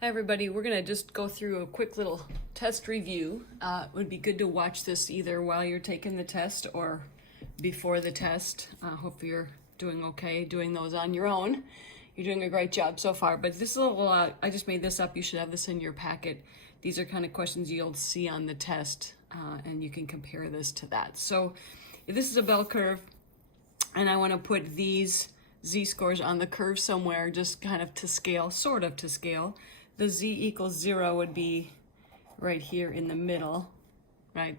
Hi everybody, we're gonna just go through a quick little test review. It would be good to watch this either while you're taking the test or before the test. Hope you're doing okay doing those on your own. You're doing a great job so far, but this little, I just made this up. You should have this in your packet. These are kind of questions you'll see on the test, and you can compare this to that. So if this is a bell curve and I wanna put these z-scores on the curve somewhere, just kind of to scale, sort of to scale, the z equals 0 would be right here in the middle, right?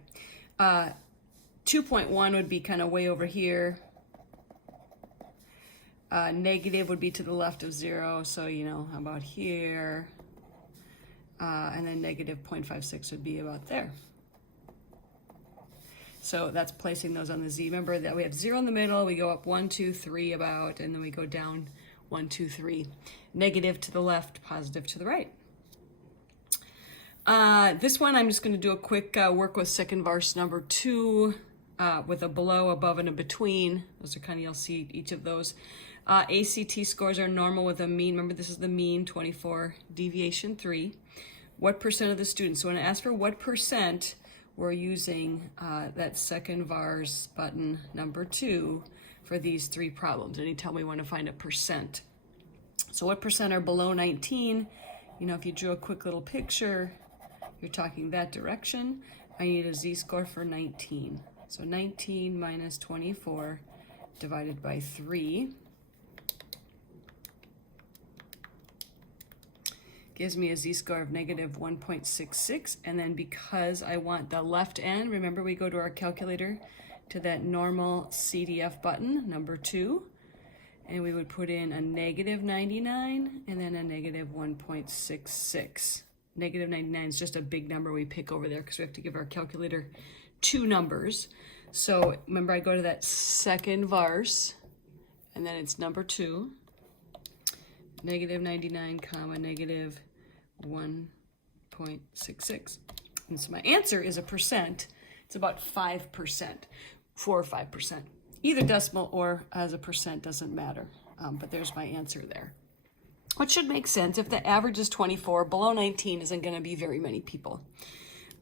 2.1 would be kind of way over here. Negative would be to the left of 0, so how about here? And then negative 0.56 would be about there. So that's placing those on the z. Remember that we have 0 in the middle, we go up 1, 2, 3 about, and then we go down 1, 2, 3. Negative to the left, positive to the right. This one I'm just going to do a quick work with second verse number 2 with a below, above, and a between. Those are kind of, you'll see each of those. ACT scores are normal with a mean. Remember, this is the mean, 24, deviation 3. What percent of the students? So when I ask for what percent, we're using that second vars button number 2 for these 3 problems. Anytime we want to find a percent. So what percent are below 19? If you drew a quick little picture, you're talking that direction. I need a z-score for 19. So 19 minus 24 divided by 3 gives me a z-score of negative 1.66. And then because I want the left end, remember we go to our calculator to that normal CDF button, number 2. And we would put in a negative 99 and then a negative 1.66. Negative 99 is just a big number we pick over there because we have to give our calculator 2 numbers. So remember, I go to that second vars, and then it's number 2, negative 99 comma negative 1.66. And so my answer is a percent. It's about 5%, 4 or 5%. Either decimal or as a percent doesn't matter, but there's my answer there. Which should make sense. If the average is 24, below 19 isn't going to be very many people.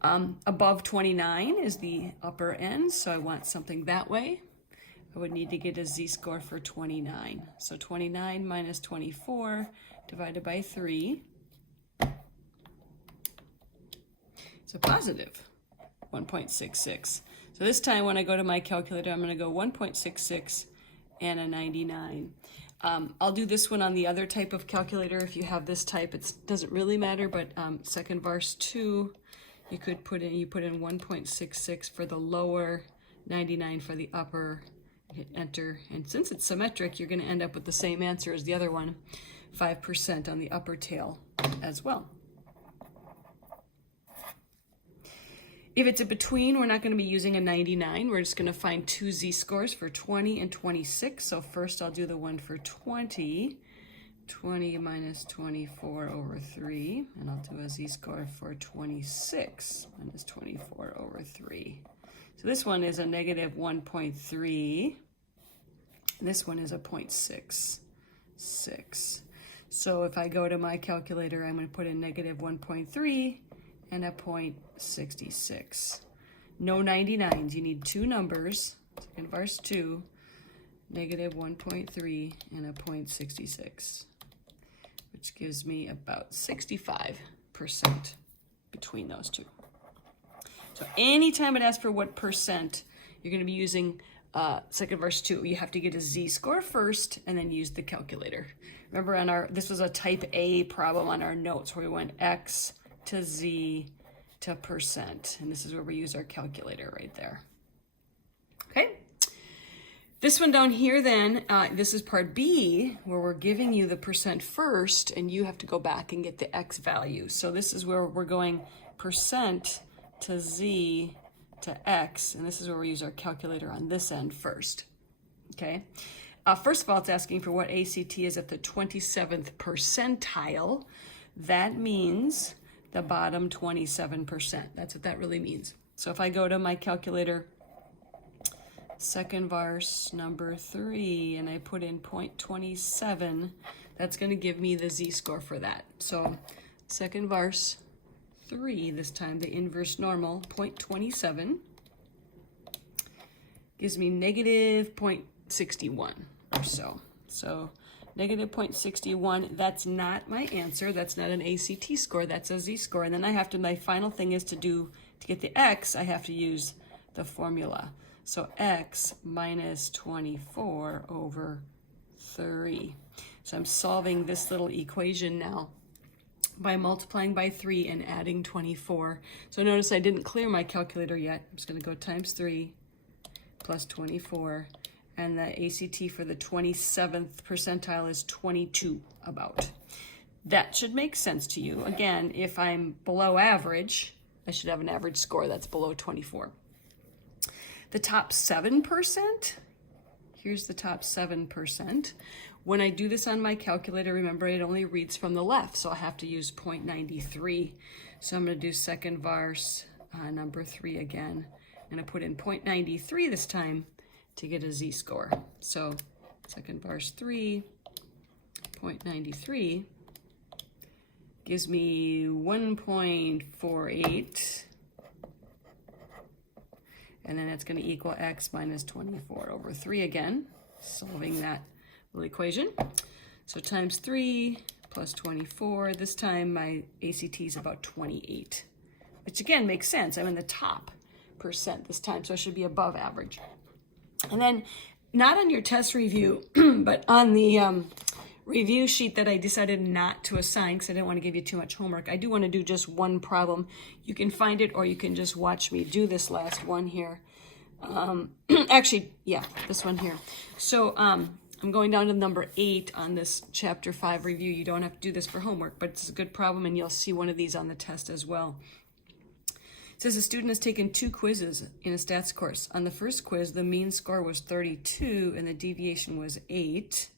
Above 29 is the upper end, so I want something that way. I would need to get a z-score for 29. So 29 minus 24 divided by 3 is a positive 1.66. So this time when I go to my calculator, I'm going to go 1.66 and a 99. I'll do this one on the other type of calculator. If you have this type, it doesn't really matter, but second vars 2, you put in 1.66 for the lower, 99 for the upper, hit enter. And since it's symmetric, you're going to end up with the same answer as the other one, 5% on the upper tail as well. If it's a between, we're not going to be using a 99. We're just going to find 2 z-scores for 20 and 26. So first I'll do the one for 20. 20 minus 24 over 3. And I'll do a z-score for 26 minus 24 over 3. So this one is a negative 1.3. This one is a 0.66. So if I go to my calculator, I'm going to put in negative 1.3 and a 0.66. No 99s, you need 2 numbers, second vars 2, negative 1.3 and a 0.66, which gives me about 65% between those 2. So anytime it asks for what percent, you're going to be using second vars 2. You have to get a z-score first and then use the calculator. Remember this was a type A problem on our notes where we went x to z to percent. And this is where we use our calculator right there. Okay. This one down here then, this is part B, where we're giving you the percent first, and you have to go back and get the x value. So this is where we're going percent to z to x, and this is where we use our calculator on this end first. Okay. First of all, it's asking for what ACT is at the 27th percentile. That means the bottom 27%. That's what that really means. So if I go to my calculator, second vars number 3, and I put in 0.27, that's going to give me the z-score for that. So second verse 3 this time, the inverse normal, 0.27, gives me negative 0.61 or so. So negative 0.61, that's not my answer. That's not an ACT score, that's a Z-score. And then I have to, my final thing is to get the X, I have to use the formula. So X minus 24 over 3. So I'm solving this little equation now by multiplying by 3 and adding 24. So notice I didn't clear my calculator yet. I'm just going to go times 3 plus 24. And the ACT for the 27th percentile is 22 about. That should make sense to you. Again, if I'm below average, I should have an average score that's below 24. The top 7%, here's the top 7%. When I do this on my calculator, remember it only reads from the left, so I have to use 0.93. So I'm going to do second verse number 3 again. I'm going to put in 0.93 this time to get a Z-score. So second verse 3, 0.93 gives me 1.48. And then it's going to equal X minus 24 over 3 again, solving that little equation. So times 3 plus 24. This time my ACT is about 28, which again makes sense. I'm in the top percent this time, so I should be above average. And then not on your test review, but on the review sheet that I decided not to assign because I didn't want to give you too much homework. I do want to do just one problem. You can find it or you can just watch me do this last one here. Actually, yeah, this one here. So I'm going down to number 8 on this chapter 5 review. You don't have to do this for homework, but it's a good problem and you'll see one of these on the test as well. It says a student has taken 2 quizzes in a stats course. On the first quiz, the mean score was 32 and the deviation was 8.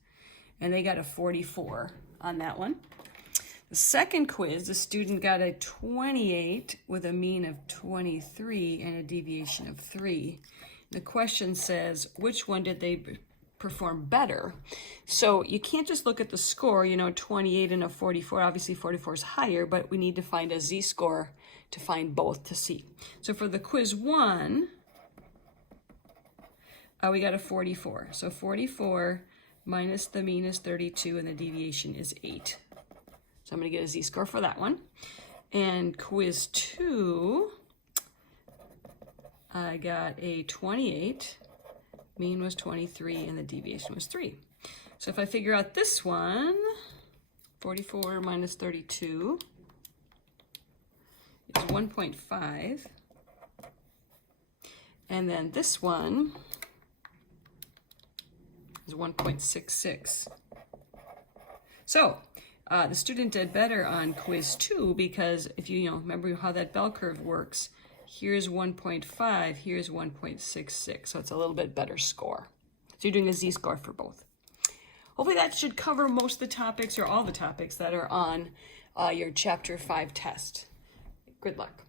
And they got a 44 on that one. The second quiz, the student got a 28 with a mean of 23 and a deviation of 3. The question says, which one did they perform better? So you can't just look at the score, 28 and a 44. Obviously 44 is higher, but we need to find a Z-score to find both to see. So for the quiz 1, we got a 44. So 44 minus the mean is 32 and the deviation is 8. So I'm going to get a Z-score for that one. And quiz 2, I got a 28, mean was 23 and the deviation was 3. So if I figure out this one, 44 minus 32 is 1.5. And then this one is 1.66. So the student did better on quiz 2 because if you remember how that bell curve works, here's 1.5, here's 1.66. So it's a little bit better score. So you're doing a Z-score for both. Hopefully that should cover most of the topics or all the topics that are on your chapter 5 test. Good luck.